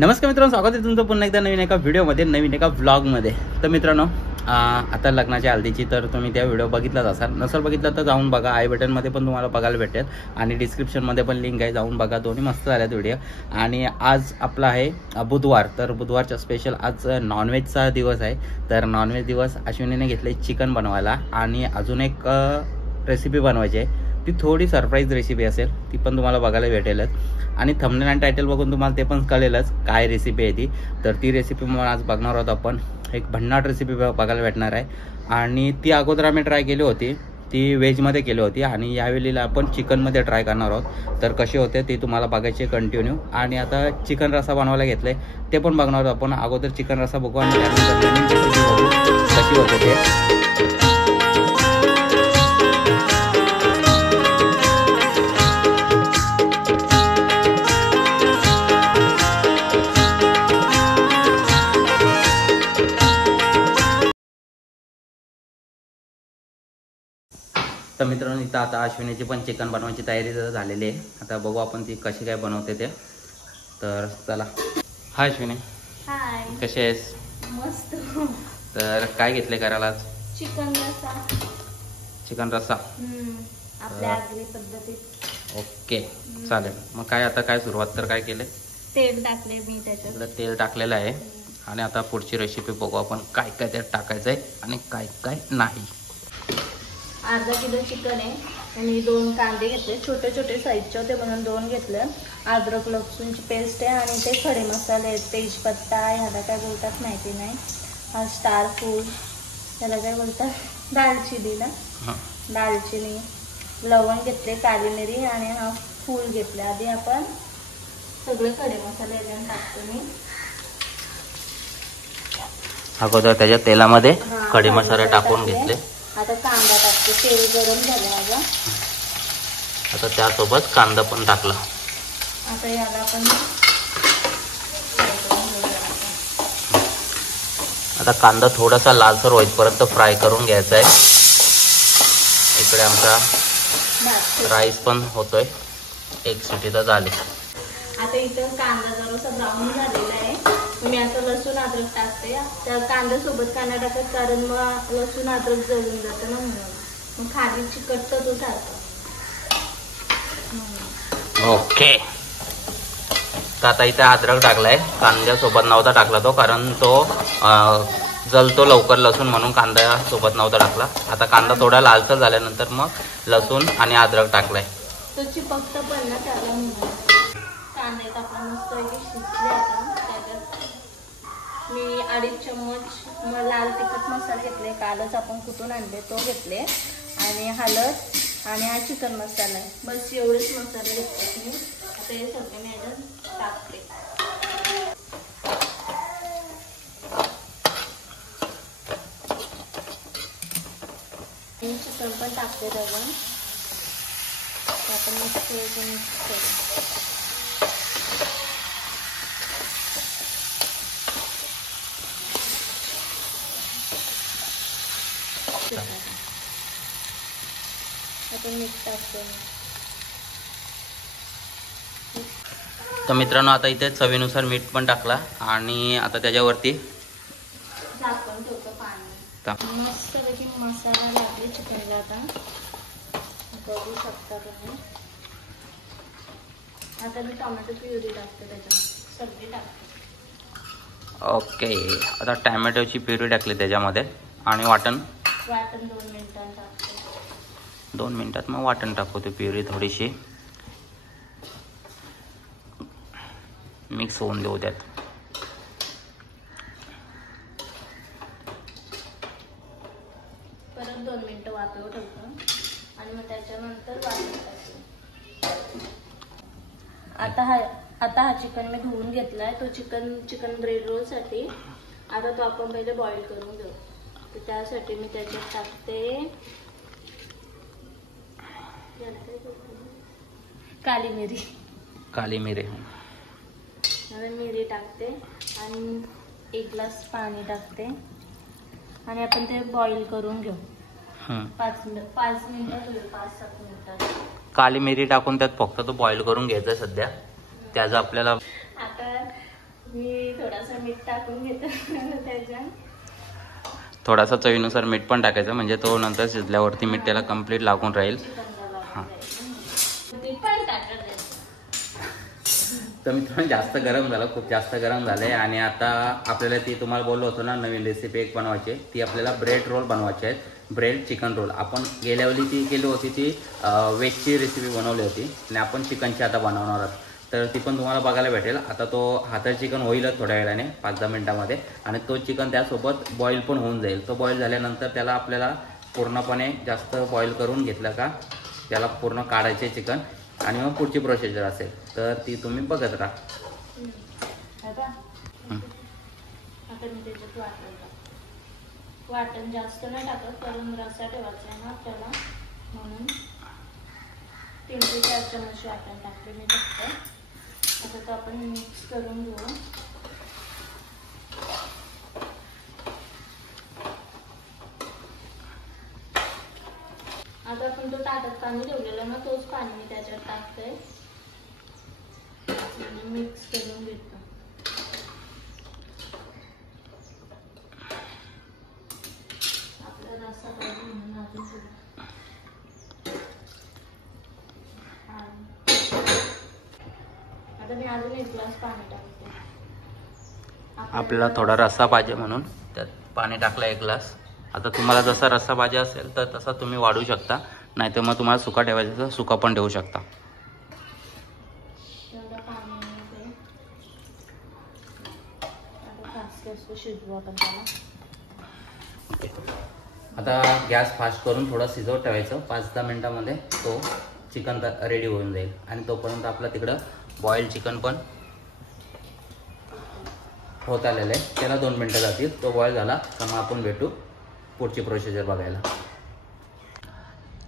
नमस्कार मित्रांनो, स्वागत आहे तुमचं पुन्हा एकदा नवीन एका व्हिडिओमध्ये, नवीन एका व्लॉगमध्ये. तर मित्रांनो, आता लग्नाच्या हल्दीची तर तुम्ही त्या व्हिडिओ बघितलाच असाल. नसेल बघितलं तर जाऊन बघा. आय बटनमध्ये पण तुम्हाला बघायला भेटेल आणि डिस्क्रिप्शनमध्ये पण लिंक आहे, जाऊन बघा. दोन्ही मस्त झाल्यात व्हिडिओ. आणि आज आपला आहे बुधवार. तर बुधवारचा स्पेशल आज नॉनव्हेजचा दिवस आहे. तर नॉनव्हेज दिवस अश्विनीने घेतले चिकन बनवायला आणि अजून एक रेसिपी बनवायची आहे. ती थोडी सरप्राईज रेसिपी असेल, ती पण तुम्हाला बघायला भेटेलच. आणि थंबनेल आणि टायटल बघून तुम्हाला ते पण कळेलच काय रेसिपी आहे ती. तर ती रेसिपी मग आज बघणार आहोत आपण. एक भन्नाट रेसिपी बघायला भेटणार आहे आणि ती अगोदर आम्ही ट्राय केली होती, ती व्हेजमध्ये केली होती आणि यावेळेला आपण चिकनमध्ये ट्राय करणार आहोत. तर कसे होते ते तुम्हाला बघायचे कंटिन्यू. आणि आता चिकन रस्सा बनवायला घेतलं आहे, ते पण बघणार आहोत आपण. अगोदर चिकन रस्सा बघू आणि त्यानंतर कशी होते ते. तर मित्रांनो, इथं आता अश्विनीची पण चिकन बनवायची तयारी झालेली आहे. आता बघू आपण ती कशी काय बनवते ते. तर चला. हाय अश्विनी. हाय. कशी आहेस? मस्त. तर काय घेतले करायला आज? चिकन रस्सा. चिकन रस्सा. आपल्या आगरी पद्धतीत. ओके, चालेल. मग काय आता काय सुरुवात तर काय केले? तेल टाकले मी त्याच्यात. तेल टाकलेलं आहे आणि आता पुढची रेसिपी बघू आपण, काय काय त्यात टाकायचं आहे आणि काय काय नाही. अर्धा किलो चिकन आहे आणि 2 कांदे घेतले, छोटे छोटे साईजचे होते म्हणून 2 घेतले. अद्रक लसूणची पेस्ट आहे आणि ते खडे मसाले आहेत. तेजपत्ता, ह्याला काय बोलतात माहिती नाही. हा स्टार फूल, ह्याला काय बोलतात, दालचिनी ना, दालचिनी, लवंग घेतले, काली मिरी आणि हा फूल घेतले. आधी आपण सगळे खडे मसाले याच्यात टाकतो मी. अगोदर त्याच्या तेलामध्ये खडे मसाले टाकून घेतले. आता कांदा टाकते. तेल गरम झालं माझा. आता त्यासोबत कांदा पण टाकला. आता याला आपण आता कांदा थोडासा लालसर होईपर्यंत फ्राय करून घ्यायचा आहे. इकडे आमचा राईस पण होतोय. 1 शिटी तर झाली. आता इथं कांदा जरासा ब्राऊन झालेला आहे. मी आता लसूण अद्रक टाकते. त्या कांद्यासोबत कांदा टाकत, कारण मग लसूण अद्रक जळून जातं ना, म्हणून मग खाली चिकटतं तो सारखं. ओके. तर आता इथे अद्रक टाकलाय. कांद्यासोबत नव्हता टाकला तो, कारण तो जलतो लवकर लसूण, म्हणून कांद्यासोबत नव्हता टाकला. आता कांदा थोडा लालसर झाल्यानंतर मग लसूण आणि अद्रक टाकलाय. तो चिपकतं पण ना त्याला, म्हणून कांदे टाकून मस्त शिजले. आता त्याच्यात मी 2.5 चम्मच लाल तिखट मसाले घेतले, कालच आपण कुटून आणले तो घेतले. आणि हळद आणि हा चिकन मसाला आहे. बस एवढेच मसाले घेतले मी. आता हे सगळे मी याच्यात टाकते. चिकन पण टाकते त्याच्यात. आपण मस्त मिक्स करू. तर मित्रांनो, आता इथे चवीनुसार मीठ पण टाकला आणि आता त्याच्यावरती झाकण ठेवतो पाणी. मस्तपैकी मसाला लागले चिकनला. आता बघू शकता तुम्ही. आता मी टोमॅटो प्युरी टाकते त्याच्यात, सगळी टाकते. ओके. आता टोमॅटोची प्युरी टाकली त्याच्यामध्ये आणि वाटण 2 मिनिटांत टाकते. 2 मिनिटात मग वाटण टाकू. ते प्युरी थोडीशी मिक्स होऊन देऊ त्यात. परत 2 मिनिटं वाफेवर ठेवतो आणि मग त्याच्यानंतर वाटण टाकतो. आता हा चिकन मी धुवून घेतलाय. तो चिकन ब्रेड रोल साठी. आता तो आपण पहिले बॉईल करून घेऊ. तर त्यासाठी मी त्याच्यात टाकते काली मिरी. मिरी टाकते आणि 1 ग्लास पाणी टाकते आणि आपण ते बॉईल करून घेऊ. 5 मिनिटात होईल, 5-7 मिनिटात. काली मिरी टाकून त्यात फक्त तो बॉईल करून घ्यायचा सध्या. त्याचा आपल्याला आता मी थोडासा मीठ टाकून घेते त्याच्यात. थोडासा चवीनुसार मीठ पण टाकायचं, म्हणजे तो नंतर शिजल्यावरती मीठ त्याला कम्प्लीट लागून राहील. हां. तर मित्रांनो जास्त गरम झालं, खूप जास्त गरम झालं आहे. आणि आता आपल्याला ती तुम्हाला बोललो होतो ना नवीन रेसिपी एक बनवायची आहे, ती आपल्याला ब्रेड रोल बनवायचे आहेत. ब्रेड चिकन रोल आपण गेल्या वेळी ती केली होती, ती व्हेजची रेसिपी बनवली होती आणि आपण चिकनची आता बनवणार आहोत. तर ती पण तुम्हाला बघायला भेटेल. आता तो हातर चिकन होईलच थोड्या वेळाने 5-10 मिनटामध्ये, आणि तो चिकन त्यासोबत बॉईल पण होऊन जाईल. तो बॉईल झाल्यानंतर त्याला आपल्याला पूर्णपणे जास्त बॉईल करून घेतलं का त्याला पूर्ण काढायचे चिकन, आणि मग पुढची प्रोसिजर असेल तर ती तुम्ही बघत राहा. आता मी त्याच्यात वाटण जास्त नाही टाकत, कारण रस्सा ठेवायचा आहे ना त्याला, म्हणून 3 ते 4 चमच वाटण टाकते मी फक्त. आता तो आपण मिक्स करून घेऊ. आता आपण तो ताटात पाणी ठेवलेलं ना, तोच पाणी मी त्याच्यात टाकते, मिक्स करून घेतो. आपला रस्सा पाहिजे म्हणून अजून थोडं. आता मी अजून 1 ग्लास पाणी टाकते. आपल्याला थोडा रस्सा पाहिजे म्हणून त्यात पाणी टाकलं 1 ग्लास. आता तुम्हाला जसा रस्सा पाहिजे असेल तर तसा तुम्ही वाढू शकता, नाहीतर मग तुम्हाला सुका ठेवायचं तर सुका पण ठेवू शकता. आता गॅस फास्ट करून थोडं शिजवत ठेवायचं. 5-10 मिनटामध्ये तो चिकन रेडी होऊन जाईल. आणि तोपर्यंत आपलं तिकडं बॉईल चिकन पण होत आलेलं आहे, त्याला 2 मिनटं जातील. तो बॉईल झाला तर मग आपण भेटू पुढची प्रोसिजर बघायला.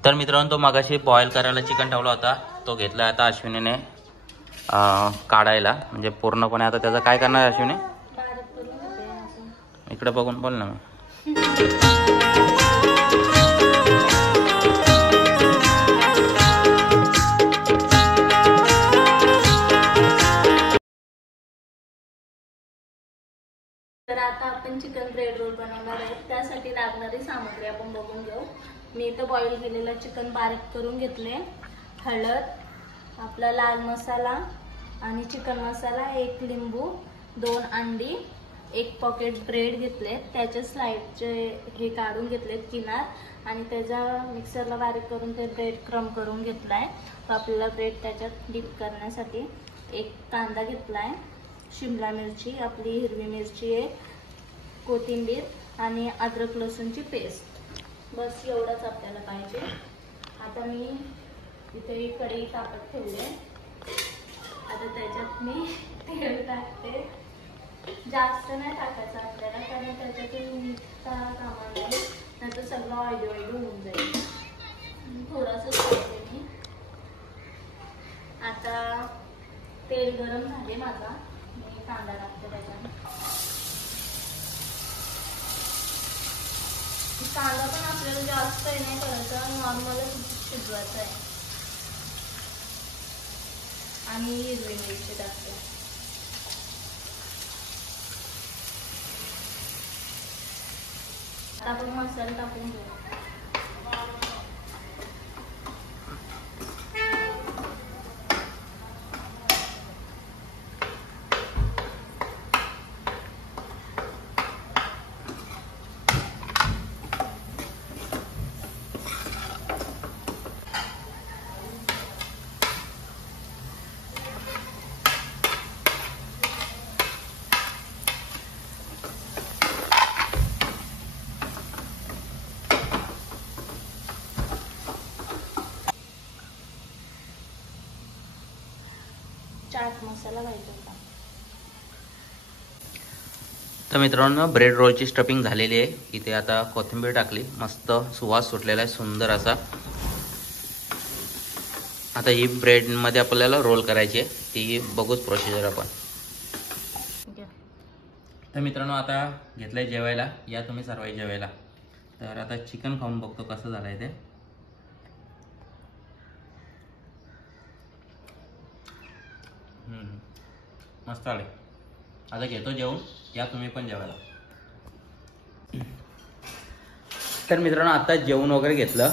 तर मित्रांनो तो मगाशी बॉईल करायला चिकन ठेवला होता, तो घेतला आता अश्विनीने काढायला. म्हणजे पूर्णपणे आता त्याचं काय करणार अश्विनी? इकडे बघून बोल ना. तर आता आपण चिकन ब्रेड रोल बनवणार आहे. त्यासाठी लागणारी सामग्री आपण बघून घेऊ. मी इथं बॉईल केलेलं चिकन बारीक करून घेतले. हळद, आपला लाल मसाला आणि चिकन मसाला, 1 लिंबू, 2 अंडी, 1 पॉकेट ब्रेड घेतले, त्याचे स्लाइडचे हे काढून घेतलेत किनार, आणि त्याचा मिक्सरला बारीक करून ते ब्रेड क्रम करून घेतलाय. तर आपल्याला ब्रेड त्याच्यात डीप करण्यासाठी 1 कांदा घेतलाय, शिमला मिरची, आपली हिरवी मिरची आहे, कोथिंबीर आणि अद्रक लसूणची पेस्ट. बस एवढंच आपल्याला पाहिजे. आता मी इथे कढई तापत ठेवले. आता त्याच्यात मी तेल टाकते. जास्त नाही टाकायचं आपल्याला, कारण त्याच्यातून निघता कामा नये, नाहीतर सगळं ऑइली होऊन जाईल. थोडंसं टाकते मी. आता तेल गरम झाले माझा, मी कांदा टाकते त्याच्यात. कांदा पण आपल्याला जास्त नाही करायचा, नॉर्मलच शिजवायचा आहे. आणि हिरवी मिरची टाकते. आता आपण मसाला टाकून घेऊ. चाट मसाला पाहिजे होता. तर मित्रांनो ब्रेड रोलची स्टफिंग झालेली आहे. इथे आता कोथिंबीर टाकली, मस्त सुवास सुटलेला आहे सुंदर असा. आता ही ब्रेडमध्ये आपल्याला रोल करायची आहे, ती बघूच प्रोसिजर आपण. तर मित्रांनो आता घेतलंय जेवायला, या तुम्ही सर्व जेवायला. तर आता चिकन खाऊन बघतो कसं झालंय ते. मस्त आले. आता घेतो जेवून, या तुम्ही पण जेवायला. तर मित्रांनो आता जेवण वगैरे घेतलं.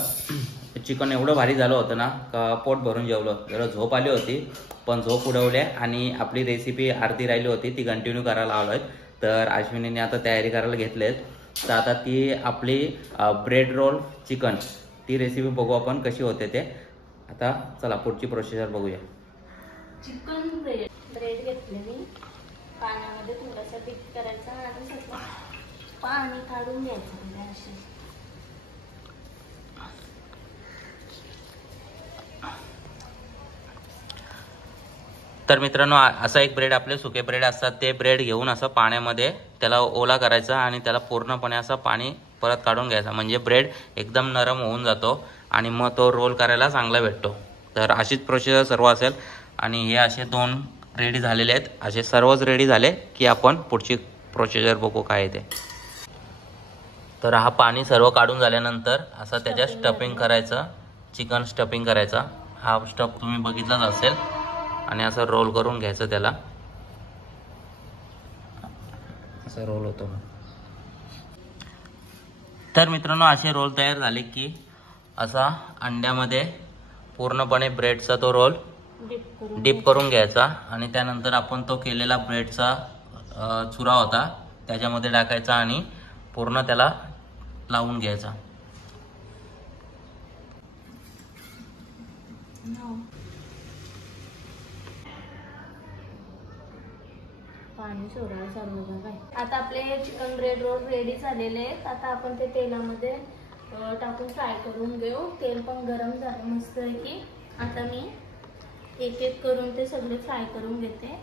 चिकन एवढं भारी झालं होतं ना का पोट भरून जेवलं. जरा झोप आली होती पण झोप उडवल्या आणि आपली रेसिपी अर्धी राहिली होती ती कंटिन्यू करायला आलोय. तर अश्विनीने आता तयारी करायला घेतलेत. तर आता ती आपली ब्रेड रोल चिकन ती रेसिपी बघू आपण कशी होते ते. आता चला पुढची प्रोसिजर बघूया. चिकन ब्रेड घेतले मी, पाण्यामध्ये थोडासा डिप करायचा आणि सगळं पाणी काढून घ्यायचं असे. तर मित्रांनो असा एक ब्रेड, आपले सुके ब्रेड असतात ते ब्रेड घेऊन असं पाण्यामध्ये त्याला ओला करायचा आणि त्याला पूर्णपणे असं पाणी परत काढून घ्यायचा, म्हणजे ब्रेड एकदम नरम होऊन जातो आणि मग तो रोल करायला चांगला भेटतो. तर अशीच प्रोसिजर सर्व असेल. आणि हे असे 2 रेडी झालेले आहेत. असे सर्वच रेडी झाले की आपण पुढची प्रोसिजर बघू काय ते. तर हा पाणी सर्व काढून झाल्यानंतर असं त्याच्या स्टफिंग करायचं, चिकन स्टफिंग करायचा. हा स्टफ तुम्ही बघितलाच असेल. आणि असं रोल करून घ्यायचं, त्याला असं रोल होतो. तर मित्रांनो असे रोल तयार झाले की असा अंड्यामध्ये पूर्णपणे ब्रेडचा तो रोल डिप करून घ्यायचा आणि त्यानंतर आपण तो केलेला ब्रेडचा चुरा होता त्याच्यामध्ये टाकायचा आणि पूर्ण त्याला लावून घ्यायचा. पाणी सोडायला चालू बघा. आता आपले चिकन ब्रेड रोल रेडी झालेले आहेत. आता आपण ते तेलामध्ये टाकून फ्राय करून घेऊ. तेल पण गरम झालं मस्त आहे की. आता मी एक एक करून ते सगळे फ्राय करून घेते.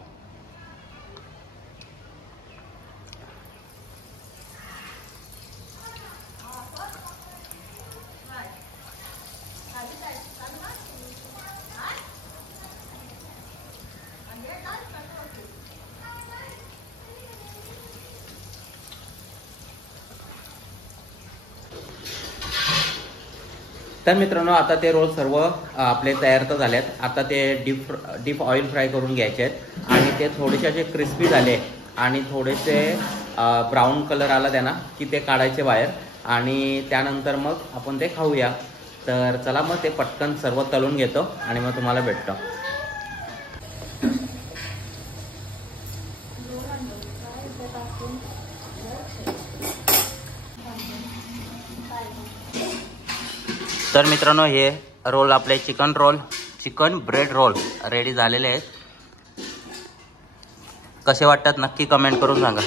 तर मित्रांनो आता ते रोल सर्व आपले तयार तर झालेत. आता ते डीप ऑइल फ्राय करून घ्यायचे आहेत आणि ते थोडेसे असे क्रिस्पी झाले आणि थोडेसे ब्राऊन कलर आला त्यांना की ते काढायचे बाहेर आणि त्यानंतर मग आपण ते खाऊया. तर चला मग ते पटकन सर्व तळून घेतो आणि मग तुम्हाला भेटतो. तर मित्रांनो हे रोल आपले चिकन ब्रेड रोल रेडी झालेले आहेत. कसे वाटतात नक्की कमेंट करून सांगा.